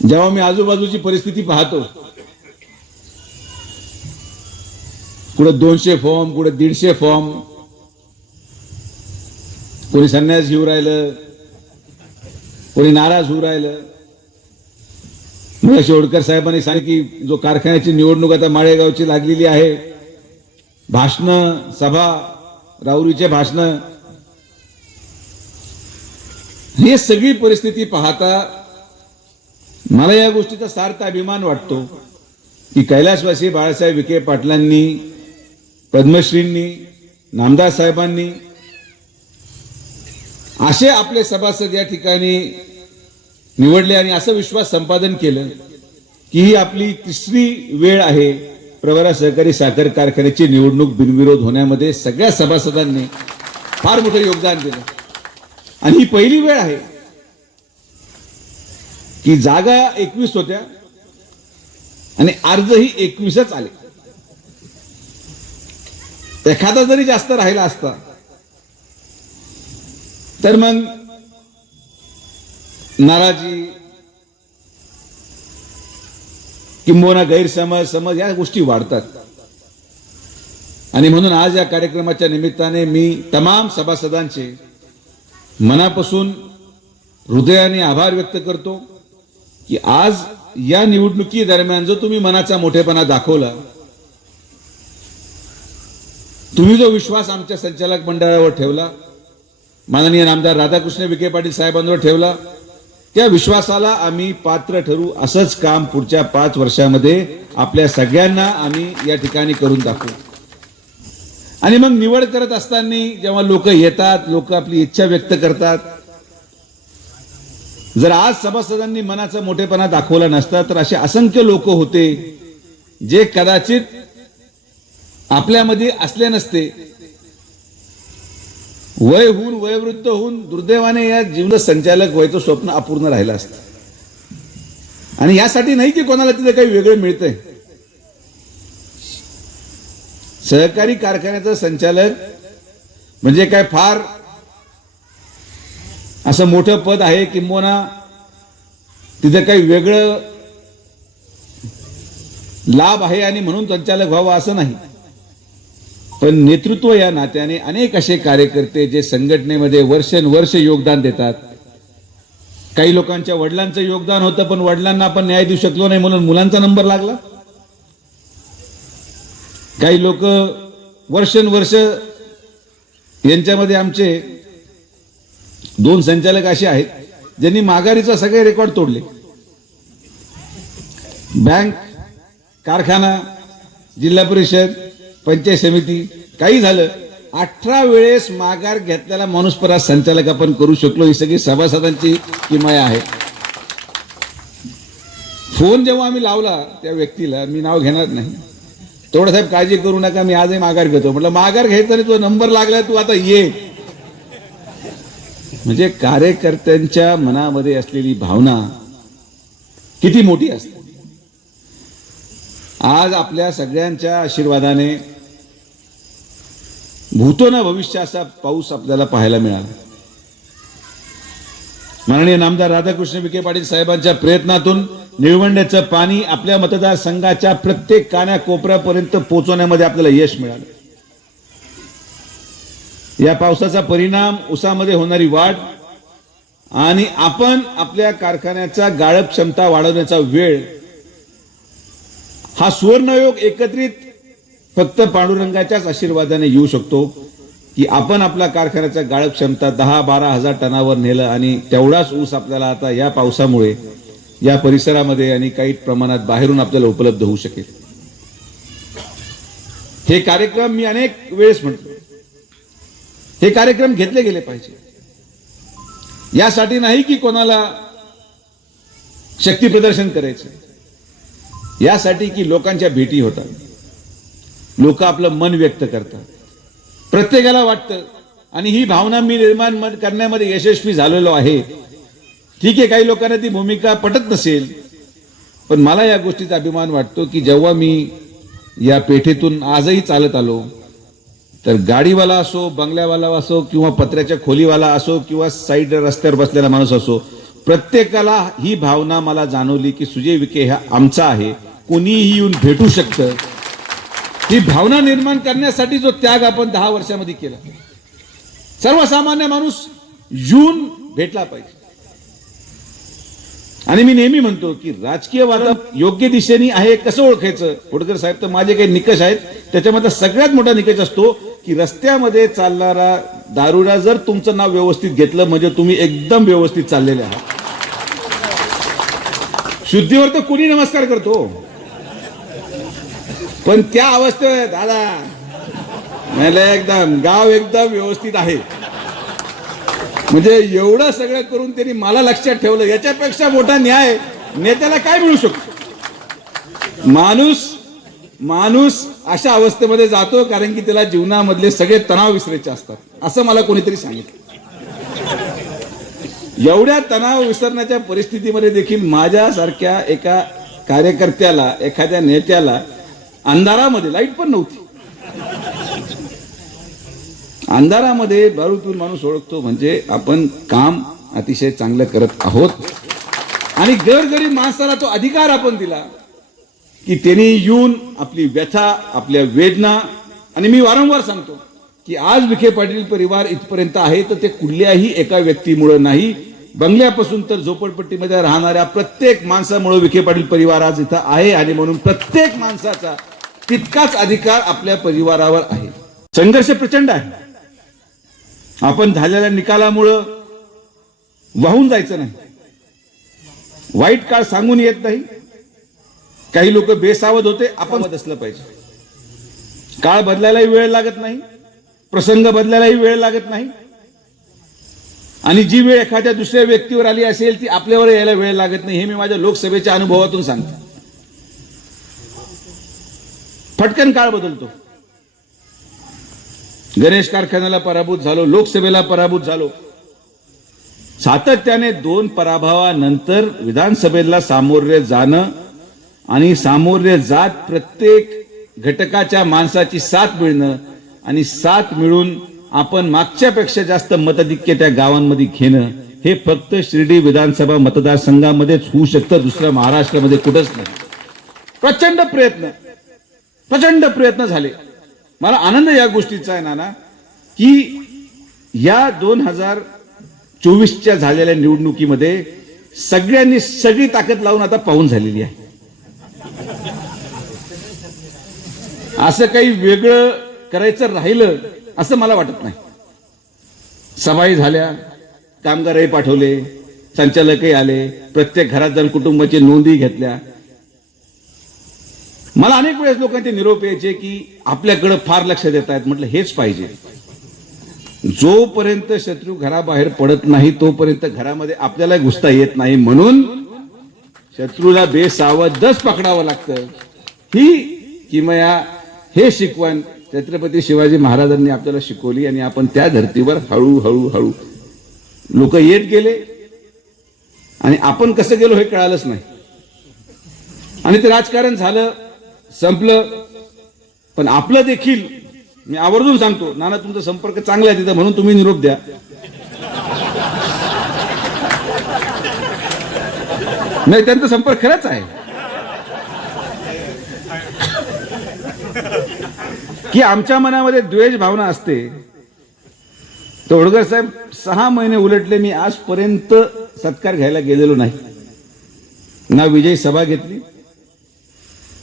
जेव्हा मी आजूबाजूची परिस्थिती पाहतो कुठे दोनशे फॉर्म कुठे दीडशे फॉर्म कोणी संन्यास घेऊ राहिलं कोणी नाराज होऊ राहिलं. मला शेवडकर साहेबांनी सांगितलं की जो कारखान्याची निवडणूक आता माळेगावची लागलेली आहे भाषण सभा राऊरीचे भाषण हे सगळी परिस्थिती पाहता मला या गोष्टीचा सार्थ अभिमान वाटतो की कैलासवासी बाळासाहेब विखे पाटलांनी पद्मश्रींनी नामदास साहेबांनी असे आपले सभासद या ठिकाणी निवडले आणि असं विश्वास संपादन केलं की ही आपली तिसरी वेळ आहे प्रवरा सहकारी साखर कारखान्याची निवडणूक बिनविरोध होण्यामध्ये सगळ्या सभासदांनी फार मोठं योगदान दिलं. आणि ही पहिली वेळ आहे की जागा एकवीस होत्या आणि अर्जही एकवीसच आले. एखादा जरी जास्त राहिला असता तर मग नाराजी किंबोना गैरसमज समज या गोष्टी वाढतात. आणि म्हणून आज या कार्यक्रमाच्या निमित्ताने मी तमाम सभासदांचे मनापासून हृदयाने आभार व्यक्त करतो. की आज या निवडणुकी दरम्यान जो तुम्ही मनाचा मोठेपणा दाखवला तुम्ही जो विश्वास आमच्या संचालक मंडळावर ठेवला माननीय आमदार राधाकृष्ण विखे पाटील साहेबांवर ठेवला त्या विश्वासाला आम्ही पात्र ठरू असंच काम पुढच्या पाच वर्षामध्ये आपल्या सगळ्यांना आम्ही या ठिकाणी करून दाखवू. आणि मग निवड करत असताना जेव्हा लोक येतात लोक आपली इच्छा व्यक्त करतात जर आज सभासदांनी मनाचा मोठेपणा दाखवला नसता तर असे असंख्य लोक होते जे कदाचित आपल्यामध्ये असले नसते. वय होऊन वयवृद्ध होऊन दुर्दैवाने या जीवन संचालक व्हायचं स्वप्न अपूर्ण राहिलं असतं. आणि यासाठी नाही की कोणाला तिथे काही वेगळं मिळतंय. सहकारी कारखान्याचं संचालक म्हणजे काय? फार असं मोठं पद आहे किंबोना तिथं काही वेगळं लाभ आहे आणि म्हणून संचालक व्हावं असं नाही. पण नेतृत्व या नात्याने अनेक असे कार्यकर्ते जे संघटनेमध्ये वर्षानुवर्ष योगदान देतात. काही लोकांच्या वडिलांचं योगदान होतं पण वडिलांना आपण न्याय देऊ शकलो नाही म्हणून मुलांचा नंबर लागला. काही लोक वर्षानुवर्ष यांच्यामध्ये आमचे दोन संचालक असे आहेत ज्यांनी माघारीचा सगळे रेकॉर्ड तोडले. बँक कारखाना जिल्हा परिषद पंचायत समिती काही झालं अठरा वेळेस माघार घेतलेला माणूस संचालक आपण करू शकलो ही सगळी सभासदांची किमया आहे. फोन जेव्हा आम्ही लावला त्या व्यक्तीला मी नाव घेणार नाही. तेवढं साहेब काळजी करू नका मी आजही माघार घेतो. म्हटलं माघार घ्यायचा नाही नंबर लागला तू आता ये. म्हणजे कार्यकर्त्यांच्या मनामध्ये असलेली भावना किती मोठी असते. आज आपल्या सगळ्यांच्या आशीर्वादाने भूतो ना भविष्य असा पाऊस आपल्याला पाहायला मिळाला. माननीय नामदार राधाकृष्ण विखे पाटील साहेबांच्या प्रयत्नातून निळवंड्याचं पाणी आपल्या मतदारसंघाच्या प्रत्येक कान्या कोपऱ्यापर्यंत पोहोचवण्यामध्ये आपल्याला यश मिळालं. या पावसाचा परिणाम उसामध्ये होणारी वाढ आणि आपण आपल्या कारखान्याचा गाळप क्षमता वाढवण्याचा वेळ हा सुवर्णयोग एकत्रित फक्त पांडुरंगाच्याच आशीर्वादाने येऊ शकतो की आपण आपला कारखान्याचा गाळप क्षमता दहा बारा हजार टनावर नेलं आणि तेवढाच ऊस आपल्याला आता या पावसामुळे या परिसरामध्ये आणि काही प्रमाणात बाहेरून आपल्याला उपलब्ध होऊ शकेल. हे कार्यक्रम मी अनेक वेळेस म्हणतो हे कार्यक्रम घेतले गेले पाहिजे. यासाठी नाही की कोणाला शक्ती प्रदर्शन करायचं. यासाठी की लोकांच्या भेटी होतात. लोक आपलं मन व्यक्त करतात. प्रत्येकाला वाटतं आणि ही भावना मी निर्माण करण्यामध्ये यशस्वी झालेलो आहे. ठीक आहे काही लोकांना ती भूमिका पटत नसेल पण मला या गोष्टीचा अभिमान वाटतो की जेव्हा मी या पेठेतून आजही चालत आलो तर गाडीवाला असो बंगल्यावाला असो किंवा पत्र्याच्या खोलीवाला असो किंवा साईड रस्त्यावर बसलेला माणूस असो प्रत्येकाला ही भावना मला जाणवली की सुजय विखे हा आमचा आहे. कोणीही येऊन भेटू शकतं. ही भावना निर्माण करण्यासाठी जो त्याग आपण दहा वर्षामध्ये केला. सर्वसामान्य माणूस येऊन भेटला पाहिजे. आणि मी नेहमी म्हणतो की राजकीय वादा योग्य दिशेने आहे कसं ओळखायचं? होडकर साहेब तर माझे काही निकष आहेत. त्याच्यामध्ये सगळ्यात मोठा निकष असतो की रस्त्यामध्ये चालणारा दारुडा जर तुमचं नाव व्यवस्थित घेतलं म्हणजे तुम्ही एकदम व्यवस्थित चाललेले आहात. शुद्धीवर तर कुणी नमस्कार करतो? पण त्या अवस्थेत दादा म्हणलं एकदम गाव एकदम व्यवस्थित आहे. म्हणजे एवढं सगळं करून त्यांनी मला लक्षात ठेवलं याच्यापेक्षा मोठा न्याय नेत्याला काय मिळू शकतो? माणूस माणूस अशा अवस्थेमध्ये जातो कारण की त्याला जीवनामधले सगळे तणाव विसरायचे असतात. असं मला कोणीतरी सांगितलं. एवढ्या तणाव विसरण्याच्या परिस्थितीमध्ये देखील माझ्यासारख्या एका कार्यकर्त्याला एखाद्या नेत्याला अंधारामध्ये लाइट पण नव्हती. अंधारामध्ये बारूतून माणूस ओळखतो म्हणजे आपण काम अतिशय चांगलं करत आहोत. आणि गरगरीब माणसाला तो अधिकार आपण दिला. की त्यांनी येऊन आपली व्यथा आपल्या वेदना आणि मी वारंवार सांगतो की आज विखे पाटील परिवार इथपर्यंत आहे तर ते कुठल्याही एका व्यक्तीमुळं नाही. बंगल्यापासून तर झोपडपट्टीमध्ये राहणाऱ्या प्रत्येक माणसामुळे विखे पाटील परिवार आज इथं आहे आणि म्हणून प्रत्येक माणसाचा तितकाच अधिकार आपल्या परिवारावर आहे. संघर्ष प्रचंड आहे. आपण झालेल्या निकालामुळं वाहून जायचं नाही. वाईट काळ सांगून येत नाही. काही लोक बेसावध होते आपण असलं पाहिजे. काळ बदलायलाही वेळ लागत नाही प्रसंग बदलायलाही वेळ लागत नाही. आणि जी वेळ एखाद्या दुसऱ्या व्यक्तीवर आली असेल ती आपल्यावर यायला वेळ लागत नाही हे मी माझ्या लोकसभेच्या अनुभवातून सांगतो. फटकन काळ बदलतो. गणेश कारखान्याला पराभूत झालो लोकसभेला पराभूत झालो. सातत्याने दोन पराभवानंतर विधानसभेला सामोरे जाणं आणि सामोर्य जात प्रत्येक घटकाच्या माणसाची साथ मिळणं आणि साथ मिळून आपण मागच्यापेक्षा जास्त मताधिक्य त्या गावांमध्ये घेणं हे फक्त शिर्डी विधानसभा मतदारसंघामध्येच होऊ शकतं दुसऱ्या महाराष्ट्रामध्ये कुठंच नाही. प्रचंड प्रयत्न प्रचंड प्रयत्न झाले. मला आनंद या गोष्टीचा आहे नाना की या दोन हजार चोवीसच्या झालेल्या निवडणुकीमध्ये सगळ्यांनी सगळी ताकद लावून आता पाहून झालेली आहे. असं काही वेगळं करायचं राहिलं असं मला वाटत नाही. सभाही झाल्या कामगारही पाठवले संचालकही आले प्रत्येक घरात जाऊन कुटुंबाची नोंदी घेतल्या. मला अनेक वेळेस लोकांचे निरोप यायचे की आपल्याकडे फार लक्ष देत आहेत म्हटलं हेच पाहिजे. जोपर्यंत शत्रू घराबाहेर पडत नाही तोपर्यंत घरामध्ये आपल्याला घुसता येत नाही म्हणून शत्रूला बेसावधच पकडावं लागतं. ही किमया हे शिकवण छत्रपती शिवाजी महाराजांनी आपल्याला शिकवली आणि आपण त्या धर्तीवर हळूहळू हळू. लोक येत गेले आणि आपण कसं गेलो हे कळालंच नाही. आणि ते राजकारण झालं संपलं. पण आपलं देखील मी आवर्जून सांगतो नाना तुमचा संपर्क चांगला आहे तिथं म्हणून तुम्ही निरोप द्या. नाही त्यांचा संपर्क खरंच आहे. की आमच्या मनामध्ये द्वेष भावना असते. तोडगर साहेब सहा महिने उलटले मी आजपर्यंत सत्कार घ्यायला गेलेलो नाही. ना विजय सभा घेतली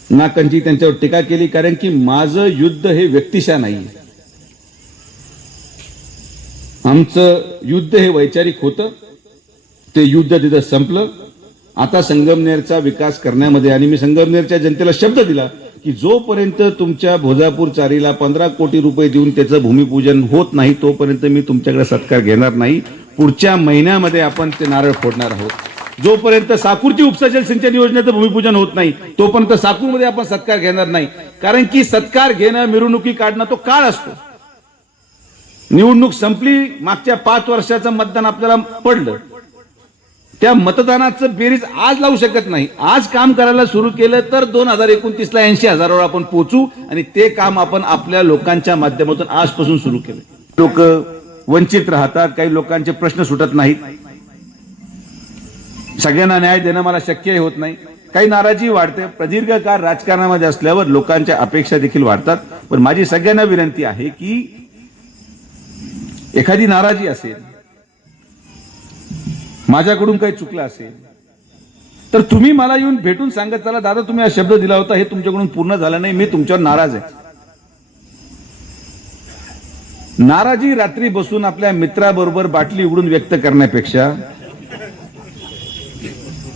ना कंची त्यांच्यावर टीका केली कारण की माझं युद्ध हे व्यक्तिशा नाही. आमचं युद्ध हे वैचारिक होतं ते युद्ध तिथं संपलं. आता संगमनेरचा विकास करण्यामध्ये आणि मी संगमनेरच्या जनतेला शब्द दिला की जोपर्यंत तुमच्या भोजापूर चारीला पंधरा कोटी रुपये देऊन त्याचं भूमिपूजन होत नाही तोपर्यंत मी तुमच्याकडे सत्कार घेणार नाही. पुढच्या महिन्यामध्ये आपण ते नारळ फोडणार आहोत. जोपर्यंत साकूरची उपसा सिंचन योजनेचं भूमिपूजन होत नाही तोपर्यंत साकूरमध्ये आपण सत्कार घेणार नाही. कारण की सत्कार घेणं मिरवणुकी काढणं तो काळ असतो. निवडणूक संपली मागच्या पाच वर्षाचं मतदान आपल्याला पडलं. त्या मतदानाचं बेरीज आज लावू शकत नाही. आज काम करायला सुरू केलं तर दोन हजार एकोणतीसला ऐंशी हजारावर आपण पोहोचू आणि ते काम आपण आपल्या लोकांच्या माध्यमातून आजपासून सुरू केलं. लोक वंचित राहतात काही लोकांचे प्रश्न सुटत नाहीत. सगळ्यांना न्याय देणं मला शक्य होत नाही. काही नाराजी वाढते. प्रदीर्घ काळ राजकारणामध्ये असल्यावर लोकांच्या अपेक्षा देखील वाढतात. पण माझी सगळ्यांना विनंती आहे की एखादी नाराजी असेल माझ्याकडून काही चुकलं असेल तर तुम्ही मला येऊन भेटून सांगत चला दादा तुम्ही हा शब्द दिला होता हे तुमच्याकडून पूर्ण झालं नाही मी तुमच्यावर नाराज आहे. नाराजी रात्री बसून आपल्या मित्राबरोबर बाटली उघडून व्यक्त करण्यापेक्षा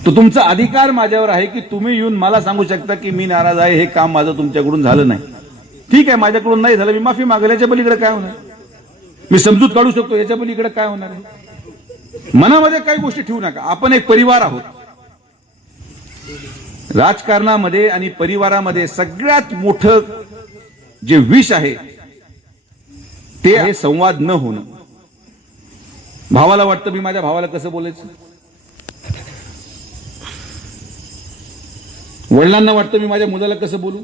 तो तुमचा अधिकार माझ्यावर आहे की तुम्ही येऊन मला सांगू शकता की मी नाराज आहे हे काम माझं तुमच्याकडून झालं नाही. ठीक आहे माझ्याकडून नाही झालं मी माफी मागेल याच्या पलीकडे काय होणार? मी समजूत काढू शकतो याच्या पलीकडे काय होणार आहे? मनामध्ये काही गोष्टी ठेवू नका. आपण एक परिवार आहोत. राजकारणामध्ये आणि परिवारामध्ये सगळ्यात मोठं जे विष आहे ते आहे संवाद न होणं. भावाला वाटतं मी माझ्या भावाला कसं बोलायचं? वडिलांना वाटतं मी माझ्या मुलाला कसं बोलू?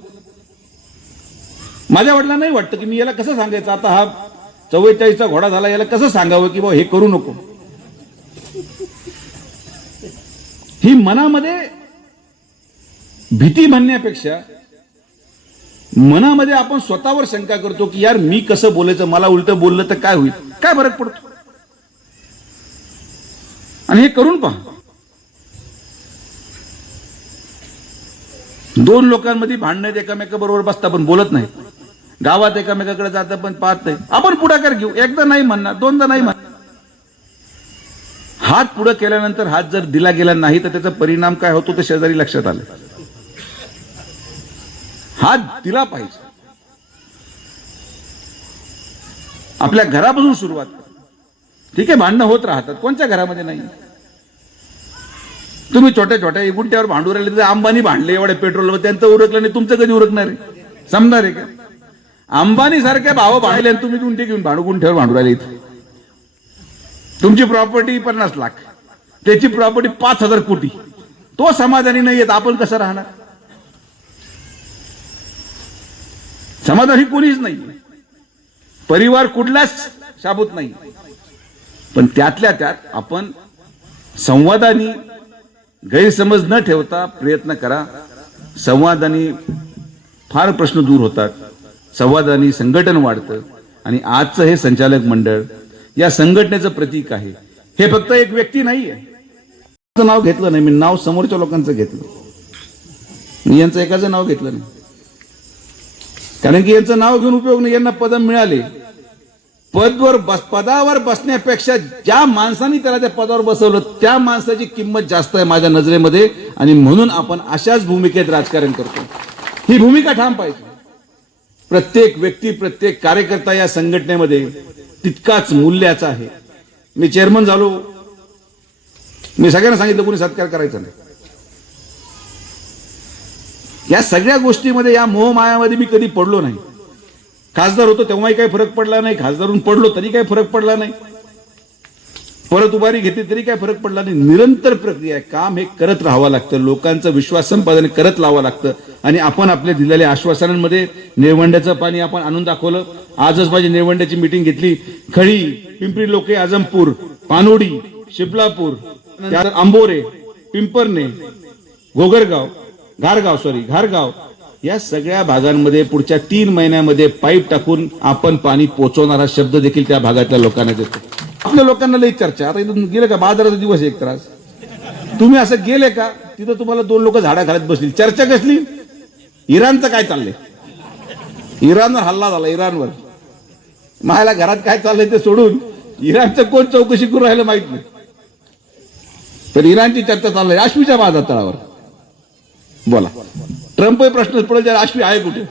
माझ्या वडिलांनाही वाटतं की मी याला कसं सांगायचं? आता हा चव्वेचाळीसचा घोडा झाला याला कसं सांगावं की बाबा हे करू नको? ही मनामध्ये भीती म्हणण्यापेक्षा मनामध्ये आपण स्वतःवर शंका करतो की यार मी कसं बोलायचं मला उलट बोललं तर काय होईल? काय फरक पडतो? आणि हे करून पहा. दोन लोकांमध्ये भांडणं आहेत, एकामेकाबरोबर बसता पण बोलत नाही गावात एकामेकाकडे जाता पण पाहत नाही आपण पुढाकार घेऊ. एकदा नाही म्हणणार दोनदा नाही म्हणणार. हात पुढे केल्यानंतर हात जर दिला गेला नाही तर त्याचा परिणाम काय होतो ते शेजारी लक्षात आलं. हात दिला पाहिजे. आपल्या घरापासून सुरुवात ठीक आहे भांडणं होत राहतात. कोणत्या घरामध्ये नाही? तुम्ही छोट्या छोट्या गुंट्यावर भांडू राहिले तर अंबानी भांडले एवढ्या पेट्रोलवर त्यांचं उरकलं नाही तुमचं कधी उरकणार आहे? समजणार आहे का? अंबानी सारख्या भाव भांडले आणि तुम्ही गुंठे घेऊन भांडू गुंठ्यावर भांडू राहिले इथे. तुमची प्रॉपर्टी पन्नास लाख. त्याची प्रॉपर्टी पाच हजार कोटी. तो समाधानी नाही येत आपण कसं राहणार? समाधानी कोणीच नाही. परिवार कुठलाच शाबूत नाही. पण त्यातल्या त्यात आपण संवादाने गैरसमज न ठेवता प्रयत्न करा. संवादाने फार प्रश्न दूर होतात. संवादाने संघटन वाढतं. आणि आजचं हे संचालक मंडळ या संघटनेचं प्रतीक आहे. हे फक्त एक व्यक्ती नाही आहे नाव घेतलं नाही. मी नाव समोरच्या लोकांचं घेतलं. मी यांचं एकाचं नाव घेतलं नाही. कारण की यांचं नाव घेऊन उपयोग नाही. यांना पद मिळाले. पदवर बस पदावर बसण्यापेक्षा ज्या माणसाने त्याला त्या पदावर बसवलं त्या माणसाची किंमत जास्त आहे माझ्या नजरेमध्ये. आणि म्हणून आपण अशाच भूमिकेत राजकारण करतो. ही भूमिका ठाम पाहिजे. प्रत्येक व्यक्ती प्रत्येक कार्यकर्ता या संघटनेमध्ये तितकाच मूल्याचा आहे. मी चेअरमन झालो. मी सगळ्यांना सांगितलं कोणी सत्कार करायचा नाही. या सगळ्या गोष्टीमध्ये या मोहमायामध्ये मी कधी पडलो नाही. खासदार होतो तेव्हाही काही फरक पडला नाही. खासदारून पडलो तरी काही फरक पडला नाही. परत उभारी घेतली तरी काय फरक पडला नाही. निरंतर प्रक्रिया आहे. काम हे करत राहावं लागतं. लोकांचं विश्वास संपादन करत लावावं लागतं. आणि आपण आपल्या दिलेल्या आश्वासनांमध्ये निळवंड्याचं पाणी आपण आणून दाखवलं. आजच माझी निळवंड्याची मिटिंग घेतली. खळी पिंपरी लोके आजमपूर पानोडी शिपलापूर आंबोरे पिंपरने घोगरगाव घारगाव सॉरी घारगाव. या सगळ्या भागांमध्ये पुढच्या तीन महिन्यामध्ये पाईप टाकून आपण पाणी पोचवणारा शब्द देखील त्या भागातल्या लोकांना देतो. आपल्या लोकांना लई चर्चा. आता इथून गेले का? बाजाराचा दिवस एक त्रास. तुम्ही असं गेले का? तिथं तुम्हाला दोन लोक झाडा घालत बसली चर्चा कसली? इराणचं काय चाललंय? इराणवर हल्ला झाला इराणवर. मायला घरात काय चाललंय ते सोडून इराणचं कोण चौकशी करू राहिलं माहीत नाही. तर इराणची चर्चा चाललंय आश्वीच्या बाजार तळावर बोला. ट्रम्प प्रश्न पडेल आश्वी आहे कुठे?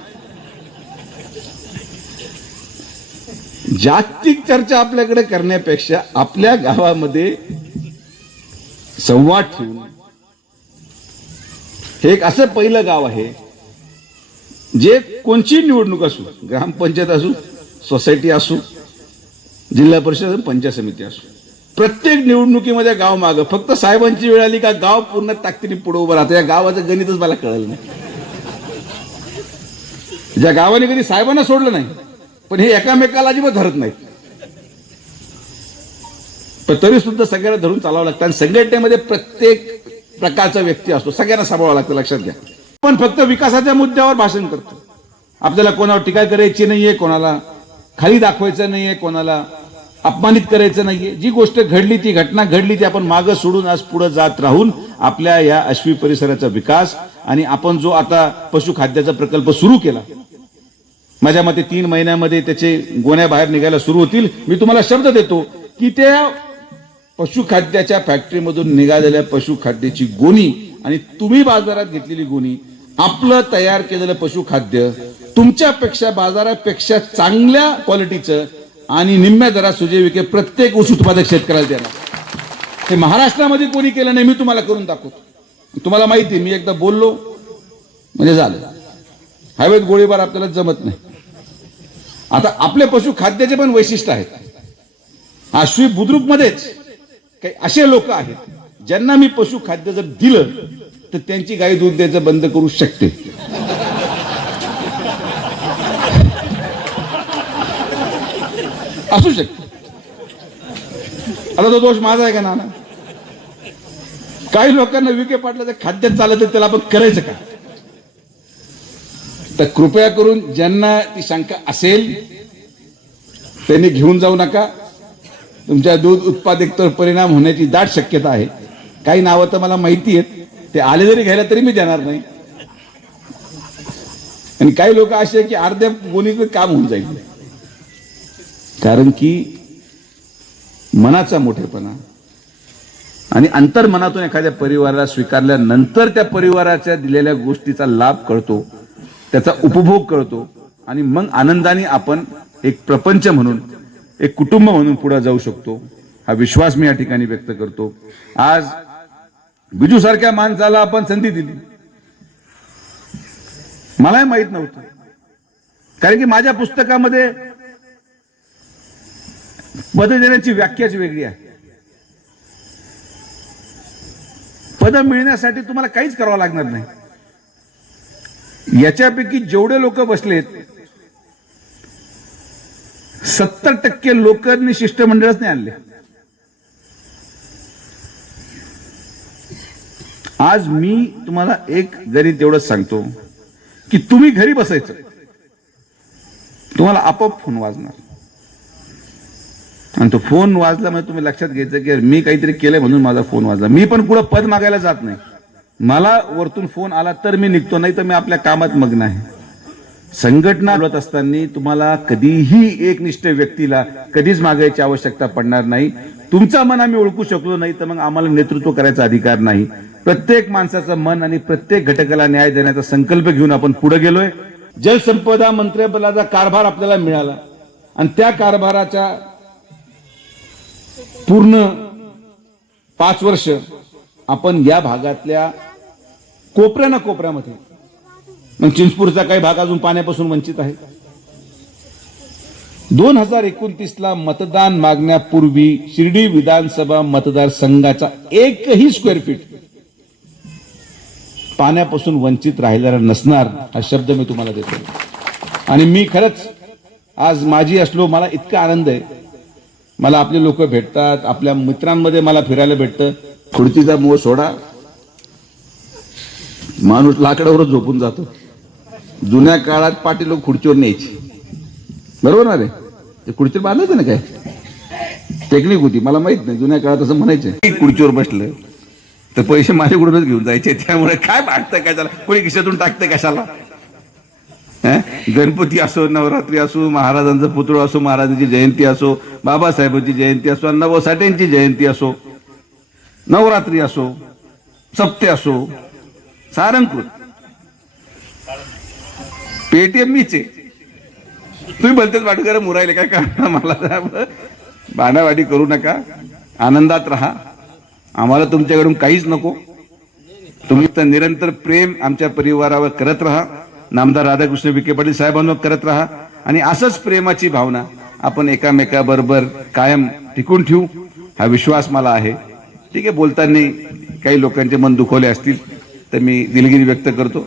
जागतिक चर्चा आपल्याकडे करण्यापेक्षा आपल्या गावामध्ये संवाद ठेवून. हे एक असं पहिलं गाव आहे जे कोणची निवडणूक असू ग्रामपंचायत असू सोसायटी असू जिल्हा परिषद पंचायत समिती असू. प्रत्येक निवडणुकीमध्ये गाव माग. फक्त साहेबांची वेळ आली का गाव पूर्ण ताकदीने पुढे उभं राहतं. या गावाचं गणितच मला कळलं नाही. ज्या गावाने कधी साहेबांना सोडलं नाही पण हे एकामेकाला अजिबात धरत नाहीत. पण तरी सुद्धा सगळ्यांना धरून चालावं लागतं. आणि संघटनेमध्ये प्रत्येक प्रकारचा व्यक्ती असतो. सगळ्यांना सांभाळावं लागतं. लक्षात घ्या. पण फक्त विकासाच्या मुद्द्यावर भाषण करतो. आपल्याला कोणावर टीका करायची नाहीये कोणाला खाली दाखवायचं नाहीये कोणाला अपमानित करायचं नाहीये. जी गोष्ट घडली ती घटना घडली ती आपण मागं सोडून आज पुढे जात राहून आपल्या या अश्वी परिसराचा विकास आणि आपण जो आता पशुखाद्याचा प्रकल्प सुरू केला माझ्या मते तीन महिन्यामध्ये त्याचे गोण्या बाहेर निघायला सुरू होतील. मी तुम्हाला शब्द देतो की त्या पशुखाद्याच्या फॅक्टरीमधून निघालेल्या पशुखाद्याची गोणी आणि तुम्ही बाजारात घेतलेली गोणी आपलं तयार केलेलं पशुखाद्य तुमच्यापेक्षा बाजारापेक्षा चांगल्या क्वालिटीचं आणि निम्म्या दरात सुजय विके प्रत्येक ऊस उत्पादक शेतकऱ्याला देणार. हे महाराष्ट्रामध्ये कोणी केलं नाही मी तुम्हाला करून दाखवतो. तुम्हाला माहिती आहे, मी एकदा बोललो म्हणजे झालं. हवेत गोळीबार आपल्याला जमत नाही. आता आपले पशु खाद्याचे पण वैशिष्ट्य आहेत. आश्वी बुद्रुकमध्येच काही असे लोक आहेत ज्यांना मी पशु खाद्य जर दिलं तर त्यांची गाई दूध द्यायचं बंद करू शकते. असू शकते. आता तो दोष माझा आहे का ना काही लोकांना विखे पाटलं खाद्य चालत त्याला आपण करायचं का? तर कृपया करून ज्यांना ती शंका असेल त्यांनी घेऊन जाऊ नका. तुमच्या दूध उत्पादकतेवर परिणाम होण्याची दाट शक्यता आहे. काही नावं तर मला माहिती आहेत. ते आले जरी घ्यायला तरी मी देणार नाही. आणि काही लोक असे की अर्ध्या गोणीचं काम होऊन जाईल. कारण की मनाचा मोठेपणा आणि अंतर्मनातून एखाद्या परिवाराला स्वीकारल्यानंतर त्या परिवाराच्या दिलेल्या गोष्टीचा लाभ कळतो. त्याचा उपभोग करतो आणि मग आनंदाने आपण एक प्रपंच म्हणून एक कुटुंब म्हणून पुढे जाऊ शकतो हा विश्वास मी या ठिकाणी व्यक्त करतो. आज बिजू सारख्या माणसाला आपण संधी दिली. मलाही माहीत नव्हतं. कारण की माझ्या पुस्तकामध्ये पद देण्याची व्याख्याच वेगळी आहे. पद मिळण्यासाठी तुम्हाला काहीच करावं लागणार नाही. याच्यापैकी जेवढे लोक बसलेत सत्तर टक्के लोकांनी शिष्टमंडळच नाही आणले. आज मी तुम्हाला एक गणित तेवढंच सांगतो की तुम्ही घरी बसायचं. तुम्हाला आपोआप फोन वाजणार. आणि तो फोन वाजला म्हणजे तुम्ही लक्षात घ्यायचं की मी काहीतरी केलंय म्हणून माझा फोन वाजला. मी पण कुठं पद मागायला जात नाही. मला वरतून फोन आला तर मी निघतो नाही तर मी आपल्या कामात मग्न आहे. संघटना बोलत असताना तुम्हाला कधीही एकनिष्ठ व्यक्तीला कधीच मागायची आवश्यकता पडणार नाही. तुमचा मन आम्ही ओळखू शकलो नाही तर मग आम्हाला नेतृत्व करायचा अधिकार नाही. प्रत्येक माणसाचं मन आणि प्रत्येक घटकाला न्याय देण्याचा संकल्प घेऊन आपण पुढे गेलोय. जलसंपदा मंत्रिपदाचा कारभार आपल्याला मिळाला. आणि त्या कारभाराच्या पूर्ण पाच वर्ष आपण या भागातल्या कोपऱ्या ना कोपऱ्यामध्ये. मग चिंचपूरचा काही भाग अजून पाण्यापासून वंचित आहे. दोन हजार एकोणतीसला मतदान मागण्यापूर्वी शिर्डी विधानसभा मतदारसंघाचा एकही स्क्वेअर फीट पाण्यापासून वंचित राहिलेला नसणार हा शब्द मी तुम्हाला देतो. आणि मी खरंच आज माझी असलो मला इतका आनंद आहे. मला आपले लोक भेटतात आपल्या मित्रांमध्ये मला फिरायला भेटतं. खुर्चीचा मोह सोडा. माणूस लाकडावरच झोपून जातो. जुन्या काळात पाटील लोक खुर्चीवर न्यायची. बरोबर ना रे? ते खुर्चीवर बांधायचं ना काय? टेक्निक होती मला माहीत नाही. जुन्या काळात असं म्हणायचं. खुर्चीवर बसलं तर पैसे माझ्याकडूनच घेऊन जायचे त्यामुळे काय भागतं काय झालं? कोणी खिशातून टाकतं कशाला? गणपती असो नवरात्री असो महाराजांचा पुतळा असो महाराजांची जयंती असो बाबासाहेबांची जयंती असो अण्णाभाऊ साठेंची जयंती असो नवरात्री असो सप्ते असो सारंगपूर. पेटीएम मीच आहे. तुम्ही बोलतेच वाटकर मुरायले काय का मला बाणावाडी करू नका. आनंदात राहा. आम्हाला तुमच्याकडून काहीच नको. तुम्ही तर निरंतर प्रेम आमच्या परिवारावर करत राहा. नामदार राधाकृष्ण विखे पाटील साहेबांवर करत राहा. आणि असंच प्रेमाची भावना आपण एकामेकाबरोबर कायम टिकून ठेवू. हा विश्वास मला आहे. ठीक आहे बोलताना काही लोकांचे मन दुखवले असतील. तर मी दिलगिरी व्यक्त करतो.